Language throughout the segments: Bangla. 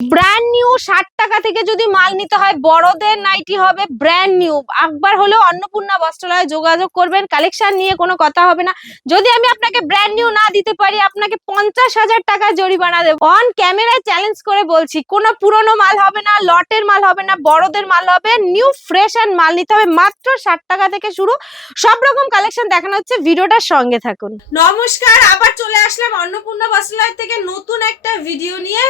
ব্র্যান্ড নিউ 60 টাকা থেকে যদি মাল নিতে হয়, বড়দের নাইটি হবে ব্র্যান্ড নিউ। একবার হলেও অন্নপূর্ণা বস্ত্রালয়ে যোগাযোগ করবেন, কালেকশন নিয়ে কোনো কথা হবে না। যদি আমি আপনাকে ব্র্যান্ড নিউ না দিতে পারি, আপনাকে 50,000 টাকা জরিমানা দেব। অন ক্যামেরায় চ্যালেঞ্জ করে বলছি, কোনো পুরনো মাল হবে না, লটের মাল হবে না, বড়দের মাল হবে নিউ ফ্রেশ এন্ড মাল নিতে হবে। মাত্র 60 টাকা থেকে শুরু, সব রকম কালেকশন দেখানো হচ্ছে, ভিডিওটার সঙ্গে থাকুন। নমস্কার, আবার চলে আসলাম অন্নপূর্ণা বস্ত্রালয় থেকে নতুন একটা ভিডিও নিয়ে।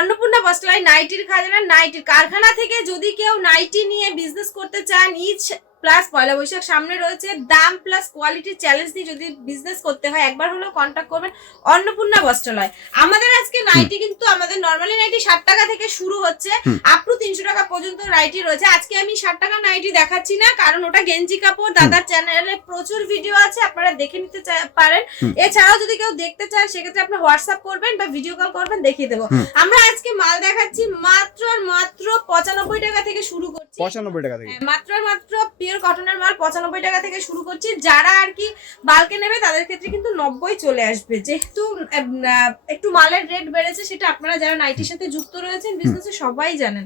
অন্নপূর্ণা বস্ত্রালয় নাইটির খাজানা, নাইটির কারখানা থেকে যদি কেউ নাইটি নিয়ে বিজনেস করতে চান, ইচ প্লাস পয়লা বৈশাখ সামনে রয়েছে, দাম প্লাস কোয়ালিটির চ্যালেঞ্জ দিয়ে যদি বিজনেস করতে হয়, একবার হলেও কন্ট্যাক্ট করবেন অন্নপূর্ণা বস্ত্রালয়। আমাদের আজকে নাইটি কিন্তু আমাদের নরমালি নাইটি 60 টাকা থেকে শুরু হচ্ছে, আপ টু 300 টাকা পর্যন্ত নাইটি রয়েছে। আজকে আমি 60 টাকা নাইটি দেখাচ্ছি না, কারণ ওটা গেঞ্জি কাপড়। দাদার চ্যানেলে প্রচুর ভিডিও আছে, আপনারা দেখে নিতে পারেন। এছাড়াও যদি কেউ দেখতে চান, সেক্ষেত্রে আপনি হোয়াটসঅ্যাপ করবেন বা ভিডিও কল করবেন, দেখিয়ে দেবো। আমরা আজকে মাল দেখাচ্ছি মাত্র আর মাত্র 95 টাকা থেকে শুরু করছি। 95 টাকা থেকে মাত্র আর মাত্র পিওর কটনের মাল 95 টাকা থেকে শুরু করছি। যারা আর কি বালকে নেবে তাদের ক্ষেত্রে কিন্তু 90 চলে আসবে। যেহেতু একটু মালের রেট বেড়েছে, সেটা আপনারা যারা নাইটির সাথে যুক্ত রয়েছেন বিজনেসে সবাই জানেন।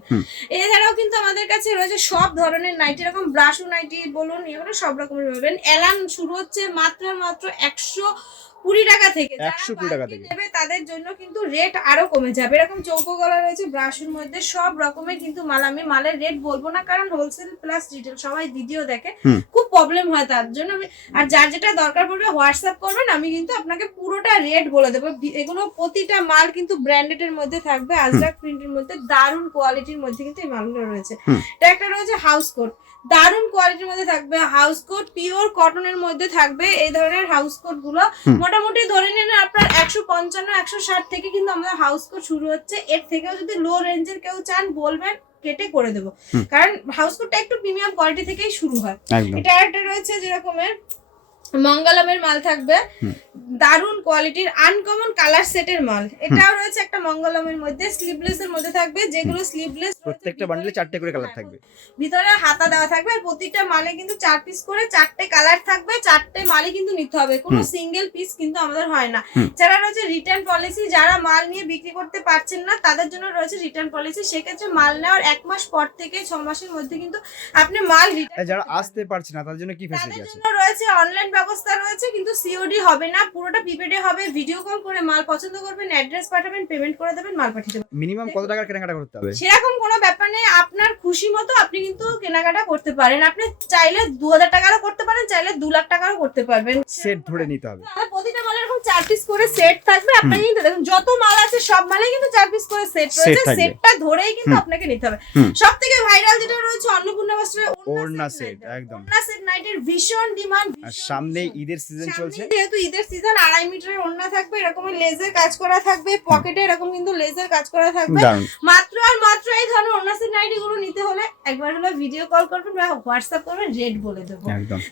এছাড়াও কিন্তু আমাদের কাছে রয়েছে সব ধরনের নাইটি, এরকম ব্রাশু নাইটি বলুন, এগুলো সব রকমের পাবেন। এলান শুরু হচ্ছে মাত্র আর মাত্র 120 টাকা থেকে। 120 টাকা থেকে নেবে তাদের জন্য কিন্তু রেট আরো কমে যাবে। এরকম চৌকো গলা রয়েছে ব্রাশুর মধ্যে, সব রকমের কিন্তু মাল। আমি মালের রেট বলবো না, কারণ হোলসেল প্লাস রিটেল সবাই ভিডিও দেখে, খুব প্রবলেম হয় তার জন্য। আমি আর যার যেটা দরকার পড়বে হোয়াটসঅ্যাপ করবেন, আমি কিন্তু আপনাকে পুরোটা রেট বলে দেবো। এগুলো প্রতিটা মাল কিন্তু ব্র্যান্ডেড এর মধ্যে থাকবে, আজরাক প্রিন্টের মধ্যে, দারুণ কোয়ালিটির মধ্যে কিন্তু এই মালগুলো রয়েছে। এটা একটা রয়েছে হাউস কোট, দারুণ কোয়ালিটির মধ্যে থাকবে। হাউস কোট পিওর কটনের মধ্যে থাকবে। এই ধরনের হাউস কোট গুলো মোটামুটি ধরে নিন আপনার 155-160 থেকে কিন্তু আমাদের হাউস কোট শুরু হচ্ছে। এর থেকেও যদি লো রেঞ্জের কেউ চান বলবেন, কেটে করে দেবো, কারণ হাউস কোটটা একটু প্রিমিয়াম কোয়ালিটি থেকেই শুরু হয়। এটা একটা রয়েছে যেরকমের মঙ্গলমের মাল থাকবে, দারুন কোয়ালিটির আনকমন কালার সেটের মাল। এটাও রয়েছে একটা মঙ্গলমের মধ্যে, স্লিভলেস এর মধ্যে থাকবে, যেগুলো স্লিভলেস প্রত্যেকটা বান্ডেলে 4টে করে কালার থাকবে, ভিতরে হাতা দেওয়া থাকবে। আর প্রত্যেকটা মালে কিন্তু 4 পিস করে 4টে কালার থাকবে। 4টে মালে কিন্তু নিতে হবে, কোনো সিঙ্গেল পিস কিন্তু আমাদের হয় না। যারা রয়েছে রিটার্ন পলিসি, যারা মাল নিয়ে বিক্রি করতে পারছেন না তাদের জন্য রয়েছে রিটার্ন পলিসি। সেক্ষেত্রে মাল নেওয়ার 1 মাস পর থেকে 6 মাসের মধ্যে কিন্তু আপনি মাল রিটার্ন। যারা আসতে পারছে না তাদের জন্য কি ফ্যাসিলিটি আছে? তাদের জন্য রয়েছে অনলাইন ব্যবস্থা রয়েছে, কিন্তু সিওডি হবে না, পুরোটা প্রিপেডে হবে। ভিডিও কল করে মাল পছন্দ করবেন, অ্যাড্রেস পাঠাবেন, পেমেন্ট করে দেবেন, মাল পাঠিয়ে দেবেন। মিনিমাম কত টাকার কেনাকাটা করতে হবে? সেরকম কোনো ব্যাপার নেই, আপনার খুশি মতো আপনি কিন্তু কেনাকাটা করতে পারেন। আপনি চাইলে 2000 টাকারও করতে পারেন, চাইলে 2 লাখ টাকারও করতে পারবেন। সেট ধরে নিতে হবে। প্রতিটা মালে এরকম 4 পিস করে সেট থাকবে। আপনি কিন্তু দেখুন যত মাল আছে সব মালে কিন্তু 4 পিস করে সেট রয়েছে। সেটটা ধরেই কিন্তু আপনাকে নিতে হবে। সবথেকে ভাইরাল যেটা রয়েছে অন্নপূর্ণা বস্ত্রালয় ওড়না সেট, একদম ওড়না সেট নাইটের ভীষণ ডিমান্ড। আর সামনে ঈদের সিজন চলছে, যেহেতু ঈদের সিজন, 2.5 মিটারের ওড়না থাকবে, এরকম লেজার কাজ করা থাকবে, পকেটে এরকম কিন্তু লেজার কাজ করা থাকবে। মাত্র আর মাত্র এই ধরনের ওড়না সেট নাইটি গুলো নিতে হলে একবার হলো ভিডিও কল করবেন বা হোয়াটসঅ্যাপ করবেন, রেট বলে দেবো।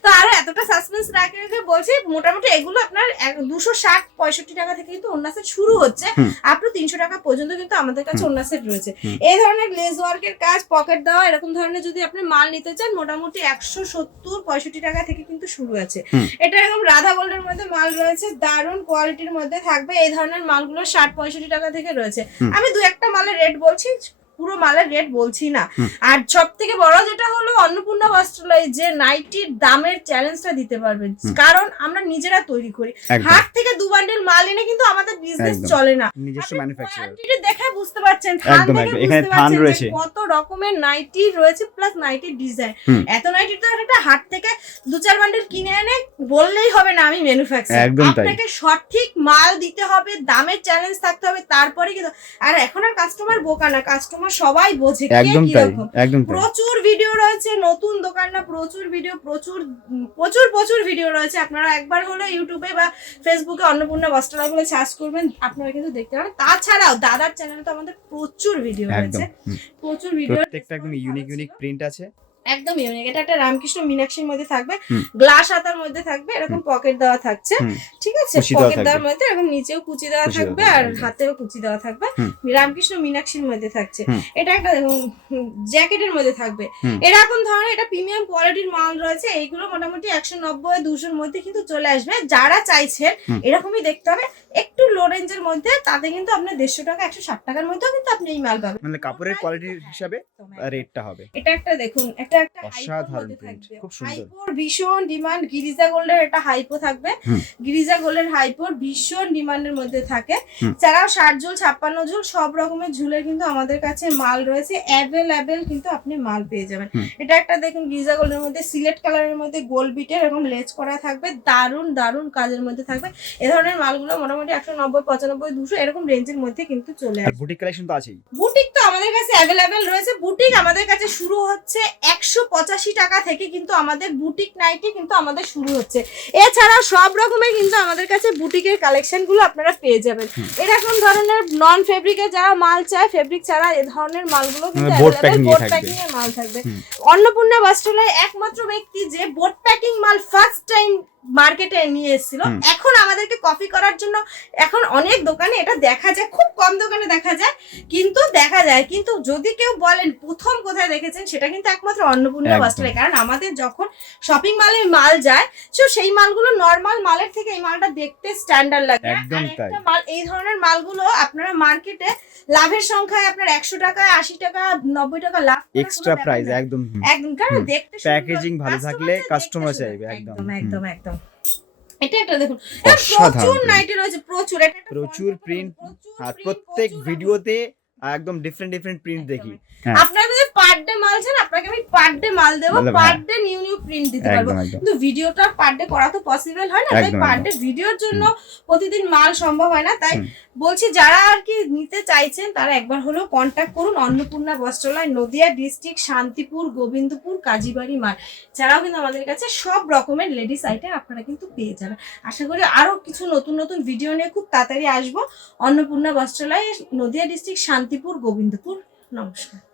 তো আরো এতটা সাসপেন্স রাখে বলছি, মোটামুটি এগুলো আপনার 260-65 টাকা থেকে কিন্তু ওড়না সেট শুরু হচ্ছে, আপ টু 300 টাকা পর্যন্ত কিন্তু আমাদের কাছে ওড়না সেট রয়েছে। এই ধরনের লেস ওয়ার্কের কাজ, পকেট দেওয়া, এরকম ধরনের যদি আপনি মাল নিতে চান, মোটামুটি 170-65 টাকা থেকে কিন্তু শুরু আছে। এটা এরকম রাধা গোল্ডের মধ্যে মাল রয়েছে, দারুণ কোয়ালিটির মধ্যে থাকবে। এই ধরনের মালগুলো 60-65 টাকা থেকে রয়েছে। আমি 2-1টা মালের রেট বলছি, পুরো মালের রেট বলছি না। আর সব থেকে বড় যেটা হলো অন্নপূর্ণা বস্ত্রালয় যে নাইটির দামের চ্যালেঞ্জটা দিতে পারবেন, কারণ আমরা নিজেরা তৈরি করি। হাট থেকে 2 বান্ডেল মাল এনে কিন্তু আমাদের বিজনেস চলে না। নিজস্ব ম্যানুফ্যাকচারার দেখে বুঝতে পারছেন, এখানে থান রয়েছে, কত রকমের নাইটি রয়েছে, প্লাস নাইটির ডিজাইন। এত নাইটি তো একটা হাট থেকে 2-4 বান্ডেল কিনে এনে বললেই হবে না আমি ম্যানুফ্যাকচারার। আপনাকে সঠিক মাল দিতে হবে, দামের চ্যালেঞ্জ থাকতে হবে, তারপরে কিন্তু। আর এখন আর কাস্টমার বোকা না, কাস্টমার সবাই বোঝে একদম তাই, একদম তাই। প্রচুর ভিডিও রয়েছে, নতুন দোকান না, প্রচুর ভিডিও, প্রচুর ভিডিও রয়েছে। আপনারা একবার হলো ইউটিউবে বা ফেসবুকে অন্নপূর্ণা বস্ত্রালয় বলে সার্চ করবেন, আপনারা কিন্তু দেখতে পাবেন। তাছাড়াও দাদার চ্যানেলে তো আমাদের প্রচুর ভিডিও রয়েছে, প্রচুর ভিডিও, প্রত্যেকটা একদম ইউনিক প্রিন্ট আছে। একদম ইউনিক। এটা একটা রামকৃষ্ণ মীনাক্ষীর মধ্যে থাকবে, হুম। গ্লাস হাতার মধ্যে থাকবে, এরকম পকেট দেওয়া থাকছে, হুম। ঠিক আছে, কুচি দেওয়া পকেট দেওয়ার থাকবে। মধ্যে এরকম নিচেও কুচি দেওয়া কুচি দেওয়া থাকবে থাকবে, আর একদম। হাতেও কুচি দেওয়া থাকবে, হুম। রামকৃষ্ণ মীনাক্ষীর মধ্যে থাকছে। হুম। এটা একটা জ্যাকেটের মধ্যে থাকবে, হুম। এরকম ধরনের এটা প্রিমিয়াম কোয়ালিটির মাল রয়েছে। এইগুলো মোটামুটি 190-200 মধ্যে কিন্তু চলে আসবে। যারা চাইছেন হুম। এরকমই দেখতে হবে একটু লো রেঞ্জের মধ্যে, তাতে কিন্তু আপনার 150 টাকা 160 টাকার মধ্যেও কিন্তু আপনি এই মাল পাবেন। মানে কাপড়ের কোয়ালিটির হিসাবে একদম, একদম। রেটটা হবে। এটা একটা দেখুন, এটা একটা অসাধারণ print, খুব সুন্দর। হাইপোর ভীষণ ডিমান্ড, গিরিজা গোল্ডের একটা হাইপো থাকবে, হুম। গিরিজা গোল্ডের হাইপোর ভীষণ ডিমান্ডের মধ্যে থাকে। হুম। ছাড়াও 60 ঝুল 56 ঝুল সব রকমের ঝুলের কিন্তু আমাদের কাছে মাল রয়েছে, অ্যাভেলেবেল কিন্তু আপনি মাল পেয়ে যাবেন। হুম। এটা একটা দেখুন গিরিজা গোল্ডের মধ্যে সিলেট কালারের মধ্যে গোল বিটের এরকম লেস করা থাকবে, দারুন দারুন কাজের মধ্যে থাকবে। এ ধরনের মালগুলো মোটামুটি 190, 95, 200 এরকম রেঞ্জের মধ্যে কিন্তু চলে আর আসবে। বুটিক কালেকশন তো আছেই। বুটিক তো আমাদের কাছে অ্যাভেলেবেল রয়েছে। বুটিক আমাদের কাছে শুরু হচ্ছে 185 টাকা থেকে, কিন্তু আমাদের বুটিক নাইটি কিন্তু আমাদের শুরু হচ্ছে। এছাড়াও সব রকমের কিন্তু আমাদের কাছে বুটিকের কালেকশন গুলো আপনারা পেয়ে যাবেন। এরকম ধরনের নন ফেব্রিকের যারা মাল চায়, ফেব্রিক ছাড়া এ ধরনের মালগুলো কিন্তু বোর্ড প্যাকিং বোর্ড থাকবে। প্যাকিং এর মাল থাকবে। হুম। অন্নপূর্ণা বস্ত্রালয় একমাত্র ব্যক্তি যে বোর্ড প্যাকিং মাল ফার্স্ট টাইম মার্কেটে নিয়ে এসেছিল। হুম। এখন আমাদেরকে কপি করার জন্য এখন অনেক দোকানে এটা দেখা যায়, খুব কম দোকানে দেখা যায়, কিন্তু দেখা যায়। কিন্তু যদি কেউ বলেন প্রথম কোথায় দেখেছেন, সেটা কিন্তু একমাত্র অন্নপূর্ণা একদম। বস্ত্রালয়। কারণ আমাদের যখন শপিং মলে মাল যায়, তো সেই মালগুলো নর্মাল মালের থেকে এই মালটা দেখতে স্ট্যান্ডার্ড লাগে। একদম আর একটা তাই। মাল, এই ধরনের মালগুলো আপনারা মার্কেটে লাভের সংখ্যায় আপনার 100 টাকা 80 টাকা 90 টাকা লাভ করার কোনো এক্সট্রা ব্যাপার প্রাইস না। একদম। একদম, কারণ হুম। দেখতে সুন্দর, প্যাকেজিং ভালো customer থাকলে দেখতে কাস্টমার সুন্দর। চাইবে একদম। একদম, হুম। একদম, একদম। এটা একটা দেখুন, অসাধারণ প্রচুর print। নাইটি রয়েছে, প্রচুর। এটা একটা প্রচুর ফন্ট প্রিন্ট, প্রচুর আর print, প্রত্যেক প্রচুর ভিডিওতে একদম ডিফারেন্ট ডিফারেন্ট প্রিন্ট একদম, দেখি। একদম। হ্যাঁ। আপনারা যদি পার ডে মাল চান, আপনাকে আমি পার ডে মাল দেবো, বললাম, পার হ্যাঁ। ডে নিউ নিউ প্রিন্ট দিতে পারবো। একদম একদম। কিন্তু ভিডিওটা পার ডে করা তো পসিবল হয় না, তাই একদম, পার একদম। ডে ভিডিওর জন্য প্রতিদিন মাল সম্ভব হয় না। তাই হুম। বলছি, যারা আর কি নিতে চাইছেন তারা একবার হলেও কন্ট্যাক্ট করুন। অন্নপূর্ণা বস্ত্রালয়, নদিয়া ডিস্ট্রিক্ট, শান্তিপুর, গোবিন্দপুর, কাজীবাড়ি মাঠ। ছাড়াও কিন্তু আমাদের কাছে সব রকমের লেডিস আইটেম আপনারা কিন্তু পেয়ে যাবেন। আশা করি আরো কিছু নতুন নতুন ভিডিও নিয়ে খুব তাড়াতাড়ি আসবো। অন্নপূর্ণা বস্ত্রালয়, নদিয়া ডিস্ট্রিক্ট, শান্তিপুর, গোবিন্দপুর। নমস্কার।